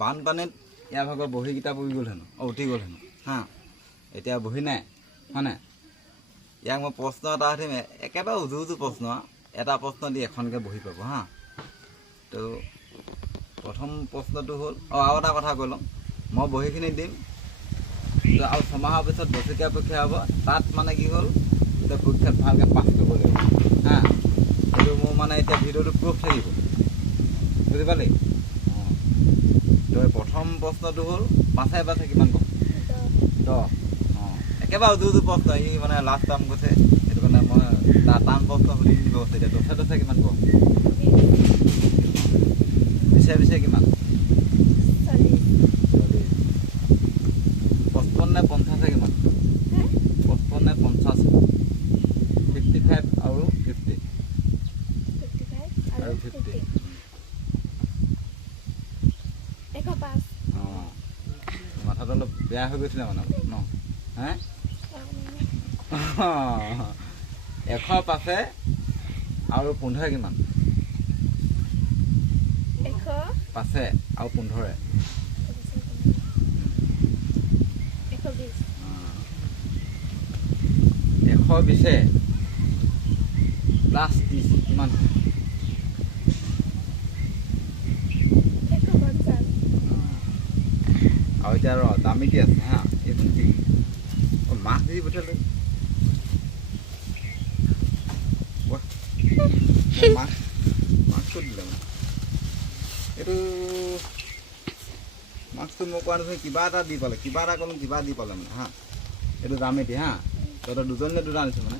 বানপানীত ইয়াৰ ভাগৰ বহীকেইটা পৰি গ'ল হেনো উঠি গ'ল হেনো হা এতিয়া বহি নাই হয়নে ইয়াক মই প্ৰশ্ন এটা সুধিম একেবাৰে উজু প্ৰশ্ন এটা প্ৰশ্ন দি এখনকৈ বহি পাব হা তো প্ৰথম প্ৰশ্নটো হ'ল আৰু এটা কথা কৈ লওঁ মই বহীখিনি দিম তো আৰু 6 মাহৰ পিছত বছৰীয়া পৰীক্ষা হ'ব তাত মানে কি হ'ল যে পৰীক্ষাত ভালকৈ পাছ কৰিব লাগিব হা সেইটো মোৰ মানে এতিয়া ভিডিঅ'টো প্ৰুফ থাকিব বুজি পালি অঁ তো প্ৰথম প্ৰশ্নটো হ'ল পাছে কিমান কম 10 অঁ একেবাৰে উজু প্ৰশ্ন ই মানে লাষ্ট টাইম কৈছে সেইটো কাৰণে মই তাৰ টান প্ৰশ্ন সুধি দিব কৈছে এতিয়া দছে কিমান কম পিছে কিমান 55 নে 50 কিমান 55 নে 50 55 আৰু 50 আৰু 50 105 অঁ মাথাটো অলপ বেয়া হৈ গৈছিলে মানে ন হে 105 আৰু 15 কিমান 105 আৰু 15 120 প্লাছ 30 কিমান আৰু এতিয়া ৰ দামীটি আছে হা এইখন কি মাছ দি পঠিয়ালে মাছ ক'ত দিলে মানে এইটো মাছটো মই কোৱা নহয় কিবা এটা দি পালে কিবা এটা ক'লোঁ কিবা দি পালে মানে হা এইটো দামীটি হা তহঁতৰ দুজনে দুটা আনিছোঁ মানে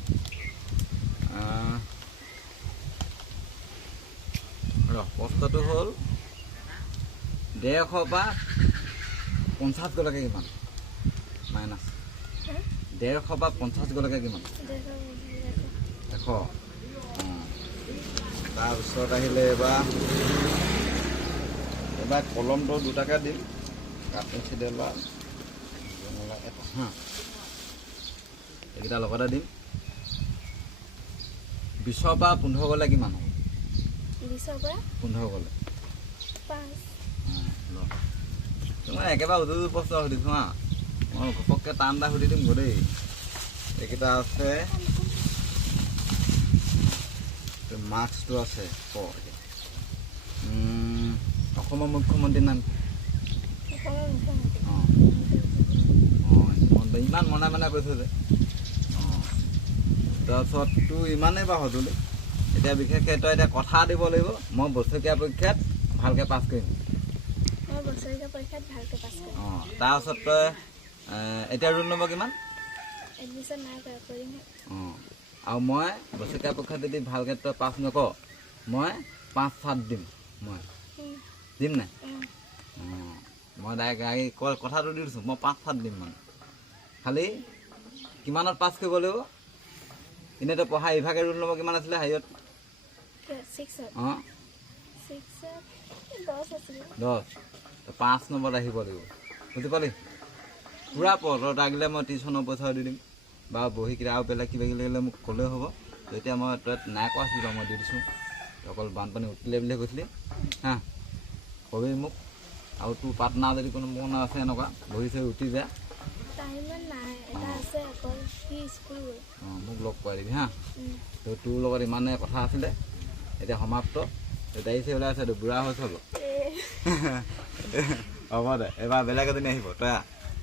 প্ৰশ্নটো হ'ল 150 পৰা 50 গ'লৈকে কিমান মাইনাছ 150 পৰা 50 গ'লৈকে কিমান 100 অঁ তাৰপিছত আহিলে এবাৰ কলমটো 2টাকে দিম কাঠ পেঞ্চিল বা এটা হা এইকেইটা লগতে দিম 20 পৰা 15 গ'লে কিমান হ'ব 20 পৰা 15 গ'লে 5 মই একেবাৰে উজু প্ৰশ্ন সুধিছোঁ হা মই ঘপককৈ টান এটা সুধি দিম দেই এইকেইটা আছে মাৰ্কছটো আছে অসমৰ মুখ্যমন্ত্ৰীৰ নাম অঁ ইমান মনে কৈছোঁ যে অঁ তাৰপিছত তোৰ ইমানেই বাৰু সজুলি এতিয়া বিশেষকৈ তই এতিয়া কথা দিব লাগিব মই বছৰীয়া পৰীক্ষাত ভালকৈ পাছ কৰিম অঁ তাৰপিছত তই এতিয়া ৰোল নম্বৰ কিমান অঁ আৰু মই বছৰীয়া পৰীক্ষাত যদি ভালকৈ তই পাছ নকৰ মই 5-7 দিম মই দিম নাই অঁ মই ডাইৰেক্ট কথাটো দি দিছোঁ মই 5-7 দিম মানে খালি কিমানত পাছ কৰিব লাগিব এনেই তই পঢ়া ইভাগে ৰোল নম্বৰ কিমান আছিলে হাইত অঁ 10 5 নম্বৰত আহিব লাগিব বুজি পালি পূৰা পঢ় লাগিলে মই টিউশ্যনৰ পইচাও দি দিম বা বহি কিবা আৰু বেলেগ কিবা কিবি লাগিলে মোক ক'লেও হ'ব এতিয়া মই তই নাই কোৱা আছিলোঁ বাৰু মই দি দিছোঁ অকল বানপানী উঠিলে বুলিহে কৈছিলি হা কবি মোক আৰু তোৰ পাৰ্টনাৰ যদি কোনো আছে এনেকুৱা বহি চহি উঠি যায় অঁ মোক লগ কৰাই দিবি হা তো তোৰ লগত ইমানে কথা আছিলে এতিয়া সমাপ্ত দাড়ি চাৰি ওলাই আছে বুঢ়া হৈছে অলপ হ'ব দে এবাৰ বেলেগ এজনী আহিব তই